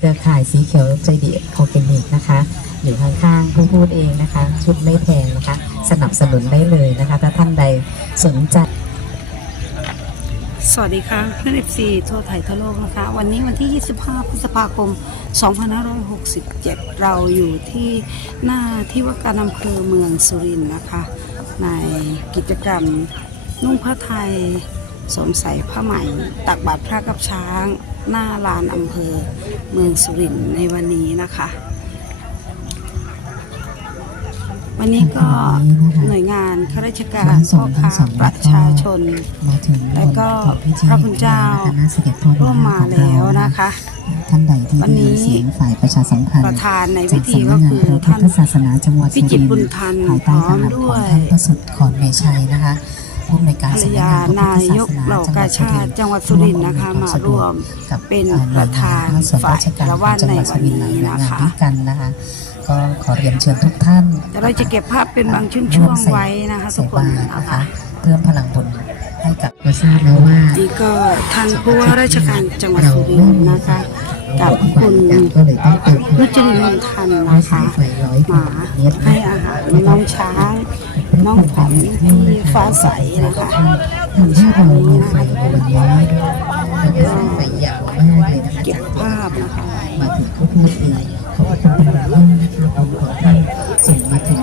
เครือข่ายสีเขียวใจดีออร์แกนิกนะคะ อยู่ข้างๆผู้พูดเองนะคะ ชุดไม่แพงนะคะ สนับสนุนได้เลยนะคะ ถ้าท่านใดสนใจ สวัสดีค่ะเพื่อนเอฟซีทั่วไทยทั่วโลกนะคะ วันนี้วันที่ 25 พฤษภาคม 2567 เราอยู่ที่หน้าที่ว่าการอำเภอเมืองสุรินทร์นะคะ ในกิจกรรมนุ่งผ้าไทย สวมใส่ผ้าไหมตักบาตรพระกับช้าง หน้าลานอำเภอเมืองสุรินทร์ในวันนี้นะคะ วันนี้ก็หน่วยงานข้าราชการพ่อค้าประชาชนมาถึงแล้วก็พระคุณเจ้าหน้าเสด็จพ่อร่วมมาแล้วนะคะท่านใดที่วันนี้ได้ยินเสียงฝ่ายประชาสัมพันธ์ประธานในพิจากธีสำนัก็กงานคือพระพุท่าทนธศาสนาจังหวัดพิจิตรบุญสุทันภายใต้การนำพร้อมด้ขวองยท่านประสุทธิ์ขอนเมชัยนะคะ ผู้ในวยการภรรสำนักยางานพระนาพุทธศยศกเหล่ากาชาติจังหวัดสุรินทร์นะคะมาร่วมกับเป็นอ่อประธานส่วนราชการฝ่ายละว่านจังหวัดสุรินทร์ในวันนี้หลายหน่วยงานนะคะด้วยกันนะคะก็ขอเรียนเชิญทุกท่านเดี๋ยวเราจะเก็บภาพเป็นบางช่วงๆไว้นะคะทุกคนใส่บาตรนะนะคะคะเพิ่มพลังบุญให้กับเราทราบแล้วว่านี่ก็ท่านผู้ว่าราชการจังหวัดสุรินทร์นะคะ กับคุณก็เลยต้องเติมนุจรินนทันนะคะมาให้อาหารน้องช้างน้องขวัญที่ฟ้าใสนะคะทำให้ามีไฟในวันนี้แล้วก็ไฟยาวเก็บภาพนะคะมาถึงผู้พูดเองขอบคุณเป็นอย่างยิ่งนะคะผมขอท่านส่งมาถึง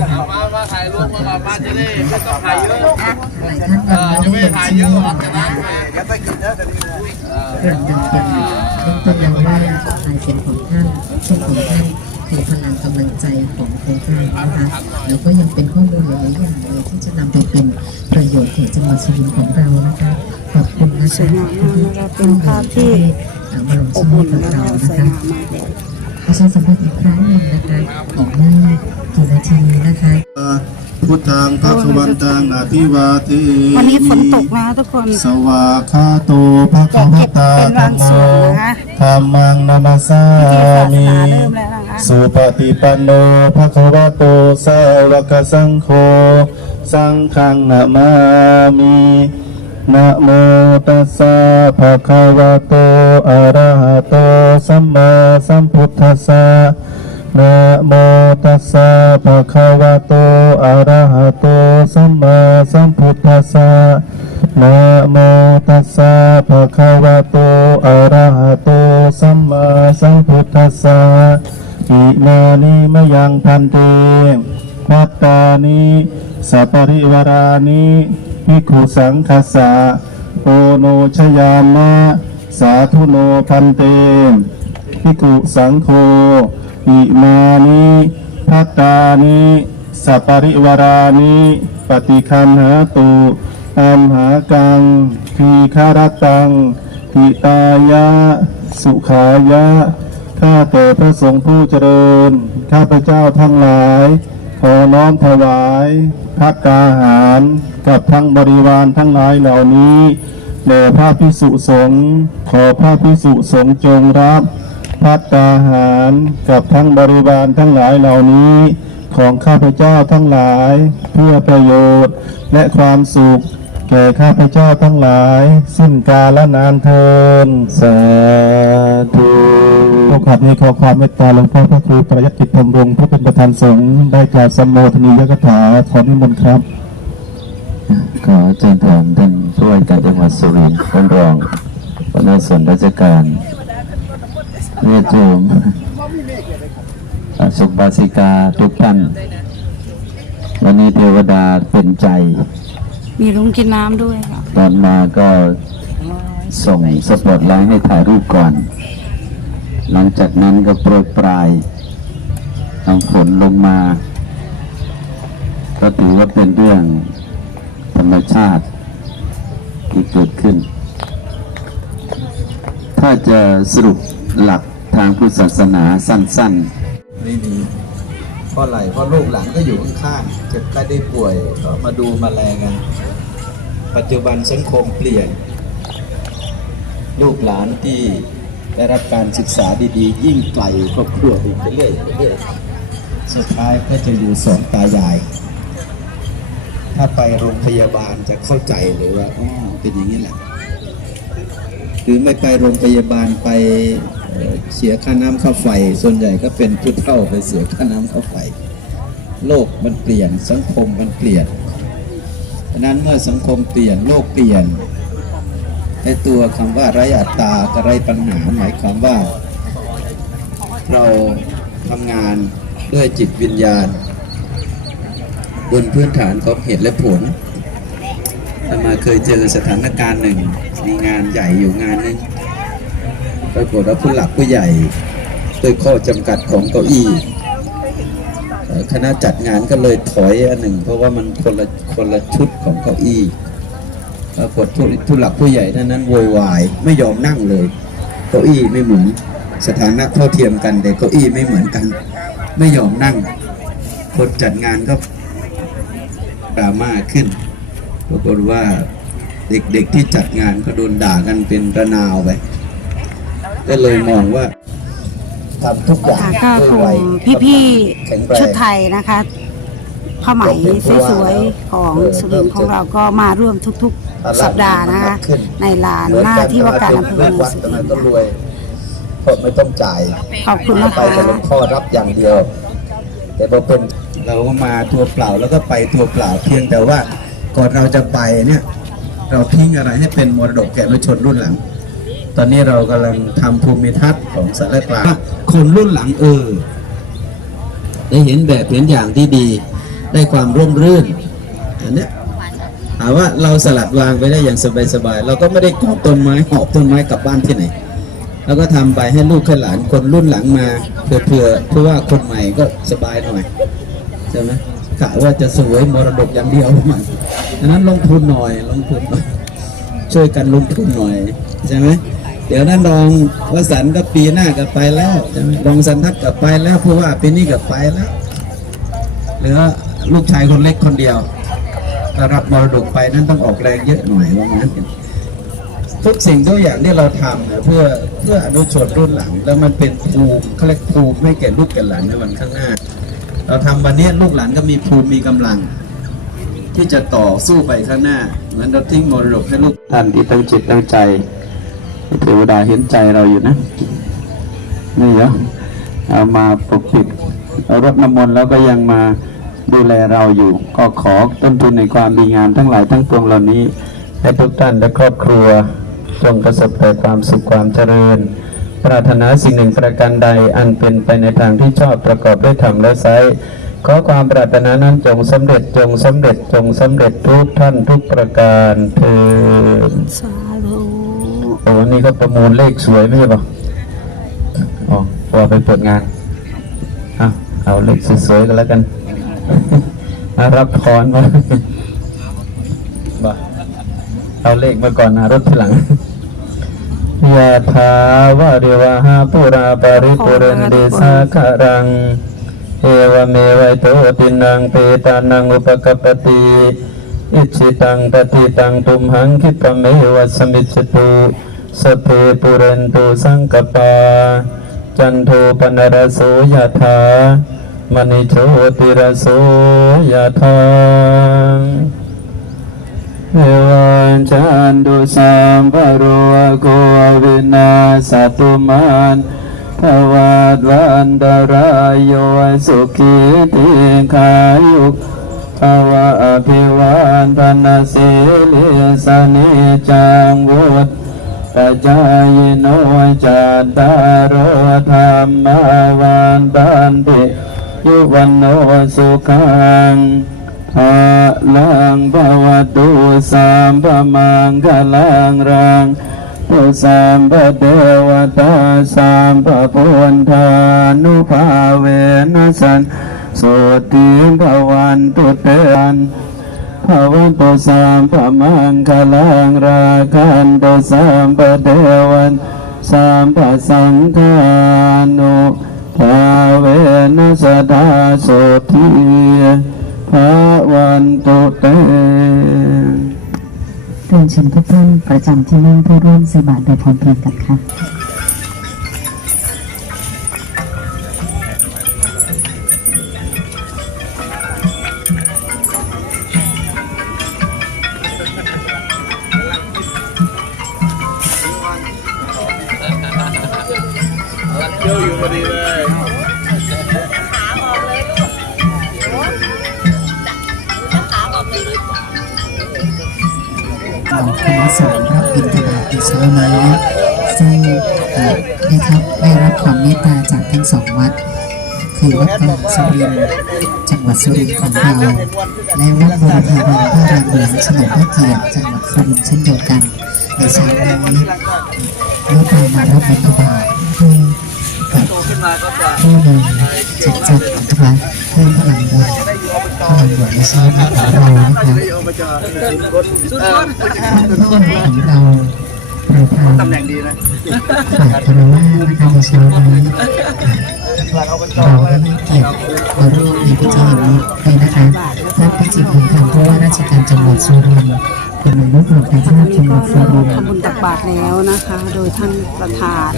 บื้องหลังนะคะมามาถ่ายรูปมาบ้านจะได้ไม่ต้องถ่ายเยอะหลายท่านยังไม่ได้ลงชื่อนะก็ต้องกินเยอะกันนี่นะเรื่องดังเป็นเริ่มต้นแล้วว่าลายเซ็นของท่านช่วงของท่านคือพลังกำลังใจของโครงการนะคะแล้วก็ยังเป็นข้อมูลหลายอย่างเลยที่จะนำไปเป็นประโยชน์แก่จังหวัดสุรินทร์ของเรานะคะขอบคุณนะคะสวยงามนะคะเป็นภาพที่มาลงอบชื่ออุ่นกับเราก็สนะวยคะงามมากเลยประชาสัมพันธ์อีกครั้งหนึ่งนะคะของเมื่อ กี่นาทีนะคะพุทธังพระควันตังอภิวาเทวันนี้ฝนตกนะทุกคน สวาคาโตพระคัมภตาเป็นธรบารงมโมส่วนนะคะธรรมังนามาสาพิธีศาสมินาเริ่มแล้วนะคะสุปฏิปันโนภะคะวะโตสาวกสังโฆ สังฆังนามามินะโมตัสสะภะคะวะโต อะระหะโต สัมมาสัมพุทธัสสะ นะโมตัสสะภะคะวะโต อะระหะโต สัมมาสัมพุทธัสสะนะโมตัสสะภะคะวะโต อะระหะโต สัมมาสัมพุทธัสสะอิมานิมยังพันเตมัตตานิสัปริวารานิภิกขุสังคัสสะโอโนชยามะ สาธุโนพันเตภิกขุสังโฆ อิมานิพัตตานิสัปริวารานิปฏิคันหาตุอัมหากังทีคารตังทิตายะ สุขายะ ข้าแต่พระสงฆ์ผู้เจริญ ข้าพเจ้าทั้งหลาย ขอน้อมถวายพระกาหาร กับทั้งบริวารทั้งหลายเหล่านี้แด่พระพิสุสงฆ์ขอพระพิสุสงฆ์จงรับ พัตตาหารกับทั้งบริวารทั้งหลายเหล่านี้ของข้าพเจ้าทั้งหลายเพื่อประโยชน์และความสุข แก่ข้าพเจ้าทั้งหลาย สิ้นกาลนานเทินสาธุโอกาสนี้ขอความเมตตาหลวงพ่อพระครูประยัติกิจธรรมรงค์ผู้เป็นประธานสงฆ์ได้กล่าวสมโภชนียกถาขอนิมนต์ครับ ขอเชิญถามท่านผู้ว่าการจังหวัดสุรินทร์ท่านรองหัวหน้าส่วนราชการ เรียจูมสุบาสิกาทุกท่าน วันนี้เทวดาเป็นใจ มีลุงกินน้ำด้วยค่ะตอนมาก็ส่งสปอตไลท์ให้ถ่ายรูปก่อน หลังจากนั้นก็โปรยปลายทางฝนลงมา ก็ถือว่าเป็นเรื่องธรรมชาติที่เกิดขึ้น ถ้าจะสรุปหลัก ทางพุทธศาสนาสั้นๆ ไม่มีเพราะอะไรเพราะลูกหลานก็อยู่ข้างๆเจ็บไข้ได้ป่วยก็มาดูมาแลกัน ปัจจุบันสังคมเปลี่ยน ลูกหลานที่ได้รับการศึกษาดีๆ ยิ่งไกลครอบครัวไปเรื่อยๆเรื่อยๆสุดท้ายก็จะอยู่สองตายาย ถ้าไปโรงพยาบาลจะเข้าใจเลยว่าอ๋อเป็นอย่างนี้แหละหรือไม่ไปโรงพยาบาลไป เสียค่าน้ำค่าไฟ ส่วนใหญ่ก็เป็นผู้เฒ่าไปเสียค่าน้ำค่าไฟ โลกมันเปลี่ยนสังคมมันเปลี่ยนฉะนั้นเมื่อสังคมเปลี่ยนโลกเปลี่ยนไอตัวคำว่าไร้อัตตากับไร้ปัญหาหมายความว่า เราทำงานด้วยจิตวิญญาณ บนพื้นฐานของเหตุและผลอามาเคยเจอสถานการณ์หนึ่ง มีงานใหญ่อยู่งานนึง ปรากฏว่าผู้หลักผู้ใหญ่ด้วยข้อจำกัดของเก้าอี้คณะจัดงานก็เลยถอยอันหนึ่ง เพราะว่ามันคนละคนละชุดของเก้าอี้ปรากฏผู้ผู้หลักผู้ใหญ่ท่านนั้นโวยวายไม่ยอมนั่งเลยเก้าอี้ไม่เหมือนสถานะเท่าเทียมกันแต่เก้าอี้ไม่เหมือนกัน ไม่ยอมนั่ง คนจัดงานก็ดราม่าขึ้นปรากฏว่าเด็กๆที่จัดงานก็โดนด่ากันเป็นระนาวไป ก็เลยมองว่าทำทุกอย่างค่ะก็ด้วยกลุ่วัยมพี่แข็งแรงๆชุดไทยนะคะผ้าไหมสวยๆของสุรินทร์ของเราก็มาร่วมทุกๆ สัปดาห์นะคะในลานหน้าที่ว่าการอำเภอเมืองวัดสุตรงรินั้นนทก็ร์รวยเพราะไม่ต้องจ่ายขอบคุณนะไปคะแต่หลวงพ่อรับอย่างเดียว แต่พอเป็นเราก็มาตัวเปล่าแล้วก็ไปตัวเปล่าเพียงแต่ว่าก่อนเราจะไปเนี่ย เราทิ้งอะไรให้เป็นมรดกแก่รุ่นชนรุ่นหลัง ตอนนี้เรากำลังทำภูมิทัศน์ของสารกลางคนรุ่นหลังเออ ได้เห็นแบบเห็นอย่างที่ดี ได้ความร่มรื่นอันเนี้ยถามว่าเราสลัดวางไปได้อย่างสบายๆเราก็ไม่ได้กอบต้นไม้หอบต้นไม้กลับบ้านที่ไหนแล้วก็ทำไปให้ลูกให้หลานคนรุ่นหลังมาเผื่อเผื่อเพราะว่าคนใหม่ก็สบายหน่อยใช่ไหมกะว่าจะสวยมรดกอย่างเดียวมันดังนั้นลงทุนหน่อยลงทุนหน่อยช่วยกันลงทุนหน่อยใช่ไหม เดี๋ยวนั้นรองวสันก็ปีหน้าก็ไปแล้วรองสันทัศน์ก็ไปแล้วผู้ว่าปีนี้ก็ไปแล้วเหลือลูกชายคนเล็กคนเดียวรับมรดกไปนั้นต้องออกแรงเยอะหน่อยว่างั้นทุกสิ่งทุกอย่างที่เราทำเนี่ยเพื่อเพื่ออนุชนรุ่นหลัง แล้วมันเป็นภูมิเขาเรียกภูมิให้แก่ลูกแก่หลานในวันข้างหน้า เราทำวันนี้ลูกหลานก็มีภูมิมีกำลัง ที่จะต่อสู้ไปข้างหน้า เหมือนเราทิ้งมรดกให้ลูกท่านที่ตั้งจิตตั้งใจ เทวดาเห็นใจเราอยู่นะ นี่เหรอเอามาปกปิดเอารถน้ำมนต์แล้วก็ยังมาดูแลเราอยู่ ก็ขอต้นทุนในความดีงามทั้งหลายทั้งปวงเหล่านี้ให้ทุกท่านและครอบครัวจงประสบแต่ความสุขความเจริญ ปรารถนาสิ่งหนึ่งประการใดอันเป็นไปในทางที่ชอบประกอบด้วยธรรมและไซขอความปรารถนานั้นจงสำเร็จจงสำเร็จจงสำเร็จทุกท่านทุกประการเถิด สาธุโอ้นี่ก็ประมูลเลขสวยไม่ใช่ปะอ๋อพอไปเปิดงานเอาเอาเลขสวยๆกันแล้วกันรับพรมาบ่เอาเลขมาก่อนนะรถทีหลังยะถาวะเรวะหาปุราปาริปุเรนเดสาคารัง เอวเมวัยโตตินังเปตานังอุปกปติอิจิตังปฏิตังตุมหังคิปเมวะสมิจตุ สเพปุเรนตุสังกปา จันโทปนรโสยถามณิโชติรโสยถาเอวันจันตุสัมปโรโกวินาสตุมันภวัตวันตรายโยสุขีติขายุกภวะอภิวันธนาสิลิสานิจังวุฒ ปัจจายโนจัตตารโอธรรมวันตันติยุวันโนสุขังภาลังภวตุสัมปมังคลังรังตุสัมปเทวตาสัมปพุทธานุภาเวนัสันสุติภวันตุเตน วันตุสัมปมังคลังราคันตุสัมปเทวันสัมปสังฆานุภาเวนัสดาสทีภวันตุเตเรียนเชิญทุกท่านประจำที่นั่งเพื่อร่วมสบาตรโดยพร้อมเพรียงกันค่ะ เอ่อได้ครับได้รับความเมตตาจากทั้งสองวัด คือวัดกลางสุรินทร์จังหวัดสุรินทร์ของเรา และวัดบรพารามพระรามหลวงเฉลิมพระเกียรติจังหวัดสุรินทร์เช่นเดียวกันในเช้านี้ได้ตามารับบิณฑบาตด้วยกับผู้นำจัดจัดนะคะเพิ่มพลังบุญพลังบวกในเช้านี้ของเรานะคะท่านของเรา ประธานตำแหน่งดีนะฝ่ายคารวะนะคะในเช้านี้เราได้ให้เกียรติมาร่วมในพิธีแห่งนี้ด้วยนะคะท่านพิจิตรบุญธรรมผู้ว่าราชการจังหวัดสุรินทร์เป็นนายกเหล่ากาชาวันติจันี้งหก็วัดสุเริ่มรินทร์ทำบุญตักบาตรแล้วนะคะ โดยท่านประธาน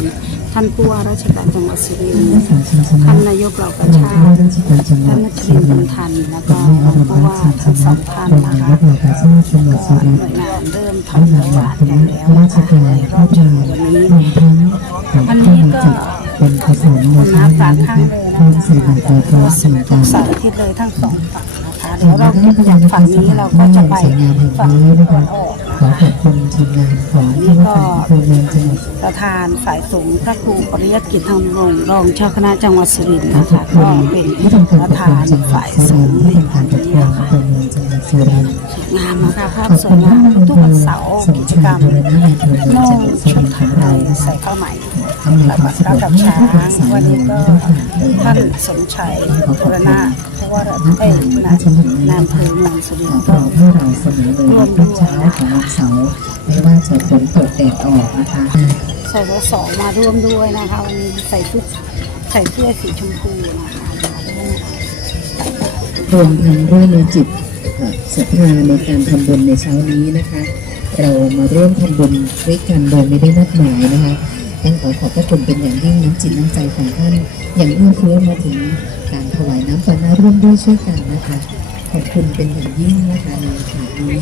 ท่านผู้ว่าราชการจังหวัดสุรินทร์รักษาชัยชนะท่านนายกเหล่ากาเราชาผู้ว่าติราชการจังหวัท่านดนักสุเรียนริบุนญทร์ทันแล้วเป็ก็นนายกผู้รัว่าฐชัยชทั้งสนะองท่านเป็นนะนายคะกเหล่ากาชาติจังหวัดสุรินหทน่วยร์งานเริ่ม ให้ทำบุญนำตักหลับากตรคกันณะแล้วข้าราชนะคะการในผู้รอบชาเช้ารรวมวันทั้งนี้หมดก็เป็นกุศลนะคะเพิ่มสี่บาทต่อตัวสี่กันเสาร์อาทิตเลยทั้งสองฝั่ง ดี๋ยวเราเก็บจากฝั่งนี้เราก็จะไปฝั่งนี้ตะนะวันออกขอบคุณทีมงานของที่การอำเภอเมืองจังหวัดประธานฝ่ายสงฆ์พระครูปริยัติกิจทองรงรองเจ้าคณะจังหวัดสุรินทร์นะคะ ก็เป็นประธานฝ่ายสุสริงฆ์ในวัการนนี้ครองนะงจัดสุรินทร์งามนะคะภาพสวยงามนทุกวันเสาร์กิจกรรมบุรณะในอำเภอเมืองนุ่จังงหวัดสุชุดไทยใส่ข้าวไหม่ อำนวยตักความบาตสะรดระกับช้างวันนี้ก็ท่านสมชัยบุรณะเพราะว่าเราเอ้นายนายอำเภอเมืองสุรินทร์ขอให้เราเสมอเลยในทุกเช้าของวันเสาร์ไม่ว่าจะฝนตกแดดออกนะคะใส่รถสองมาร่วมด้วยนะคะวันนี้ใส่ชุดใส่เสื้อสีชมพูนะคะรวมทั้งด้วยในจิตศรัทธาในการทำบุญในเช้านี้นะคะ เรามาร่วมทำบุญด้วยกันโดยไม่ได้นัดหมายนะคะ ต้องขอขอบพระคุณเป็นอย่างยิ่งน้ำจิตน้ำใจของท่านอย่างเอื้อเฟื้อมาถึงการถวายน้ำปานะร่วมด้วยช่วยกันนะคะ ขอบคุณเป็นอย่างยิ่งนะคะในโอกาสนี้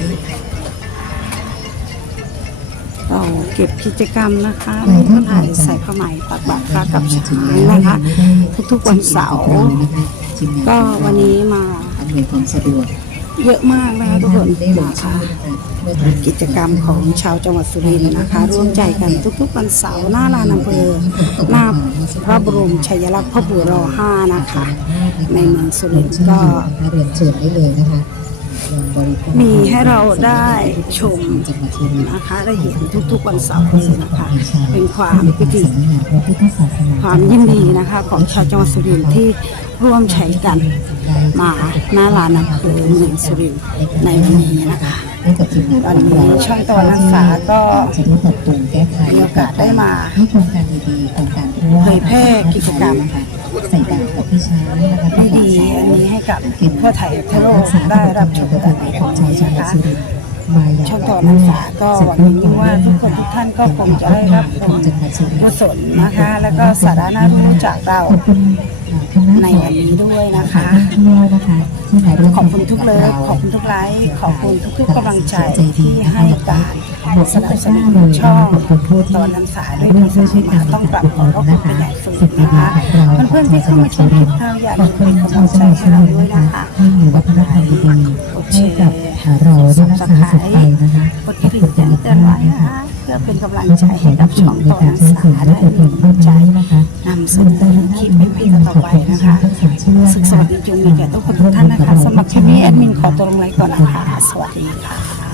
เราเก็บกิจกรรมนะคะร่วมกันถ่ายใส่ผ้าไหมปักบาตรพระกับช้างนะคะ ทุกๆวันเสาร์ก็วันนี้มาอำนวยความสะดวกเยอะมากนะคะทุกคนได้ลงนะชื่คะอนะคะเมื่อ กิจกรรมของชาวจังหวัดสุรินทร์นะคะ ร่วมใจกันทุกๆวันเสาร์หน้าลานอำเภอหน้าพระบรมชัยลักษณ์พ่อปู่รอห้านะคะ ในเมืองสุรินทร์ก็เรียนเชิญได้เลยนะคะยังบริการมีให้เราได้ชมจังหวัดสุรินทร์นะคะได้เห็นทุกๆวันเสาร์เลยนะคะ เป็นความปิติสำนักงานพระพุทธศาสนาความยินดีนะคะ ของชาวจังหวัดสุรินทร์ที่ร่วมใช้กันมาหน้าลานอำเภอเมืองสุรินทร์ในวันนี้นะคะ ให้กับทีมงานวันนี้ช่องตะวันรักษาก็จะได้ปรับปรุงแก้ไขมีโอกาสได้มาให้โครงการดีๆโครงการผู้ว่าเผยแพร่กิจกรรมนะคะใส่บาตรกับพี่ช้างนะคะดีๆอันนี้ให้กับเพื่อไทยทั่วโลกได้รับชมกันในของวันชาวนี้จังหวันะดคะสุรินทร์มาอย่างช่องตะวันรักษาก็หวังอย่างยิ่งว่าทุกคนทุกท่านก็คงจะได้รับบุญกุศลนะคะ แล้วก็สาระน่ารู้จากเราขอบคุณคณะ ในวันนี้ด้วยนะคะท่องเที่ยวนะคะที่มาร่วมขอบคุณทุกเลิฟขอบคุณทุกไลค์ขอบคุณทุกๆกำลังใจที่ให้การสนับสนุนช่องตอนน้ำสาด้วยภาษามาต้องกลับขอบพระคุณเป็นอย่างสูงนะคะเพื่อนๆที่เข้ามาชมคลิปเราอย่าขลือบมคุเป็ณนกำชาลัวงใจจังหวัดให้สุริเรานทร์ด้วยนะคะนะคะที่มีวัฒนธรรมดีๆให้กับเราได้รักษาสืบไปนะคะกดกระดิ่งแจ้งเตือนไว้นะคะเพื่อเป็นกำลังใจให้กับช่องตอนน้ำสาได้มีกำลังใจนำเสนอคลิปใหม่ๆต่อไปนะคะศึกสวัสดีจงมีแก่ทุกคนทุกท่านนะคะสำหรับคลิปนี้แอดมินขอตัวลงไลน์ก่อนนะคะ สวัสดีค่ะ